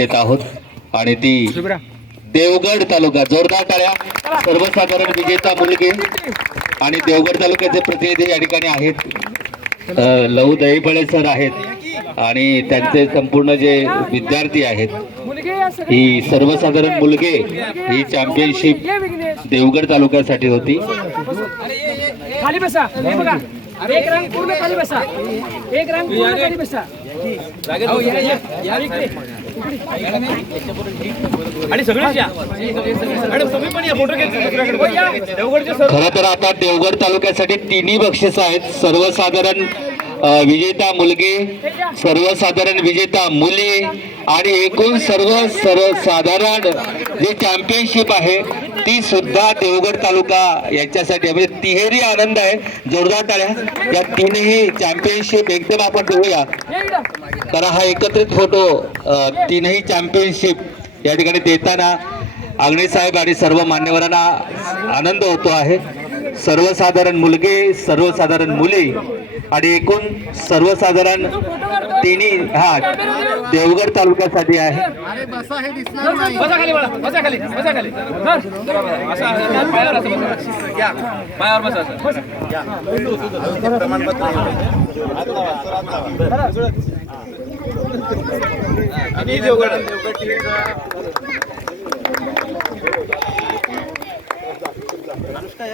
देत आहोत. आणि ती देवगड तालुका जोरदार टाळ्या. सर्वसाधारण विजेता मुलगे. आणि देवगड तालुक्याचे प्रतिनिधी या ठिकाणी आहेत. लहू दहीफळे सर आहेत. आणि त्यांचे संपूर्ण जे विद्यार्थी आहेत ही सर्वसाधारण मुलगे ही चॅम्पियनशिप देवगड तालुक्यासाठी होती. खाली बसा. हे बघा. एक रंग पूर्ण खाली बसा. एक रंग पूर्ण खाली बसा. आणि सगळेच या. तुम्ही पण या फोटो हो, खरं तर आता देवगड तालुक्यासाठी तिन्ही बक्षीस आहेत. सर्वसाधारण विजेता मुलगी सर्वसाधारण विजेता मुली आणि एकूण सर्व सर्वसाधारण जी चॅम्पियनशिप आहे ती सुद्धा देवगड तालुका यांच्यासाठी म्हणजे तिहेरी आनंद आहे. जोरदार टाळ्या. या तीनही चॅम्पियनशिप एकदम आपण देऊया कारण तर हा एकत्रित फोटो तीनही चॅम्पियनशिप या ठिकाणी देताना आगणे साहेब आणि सर्व मान्यवरांना आनंद होतो आहे. सर्वसाधारण मुलगे सर्वसाधारण मुली आणि एकूण सर्वसाधारण तिन्ही हा देवगड तालुक्यासाठी आहे. बसा खाली बसा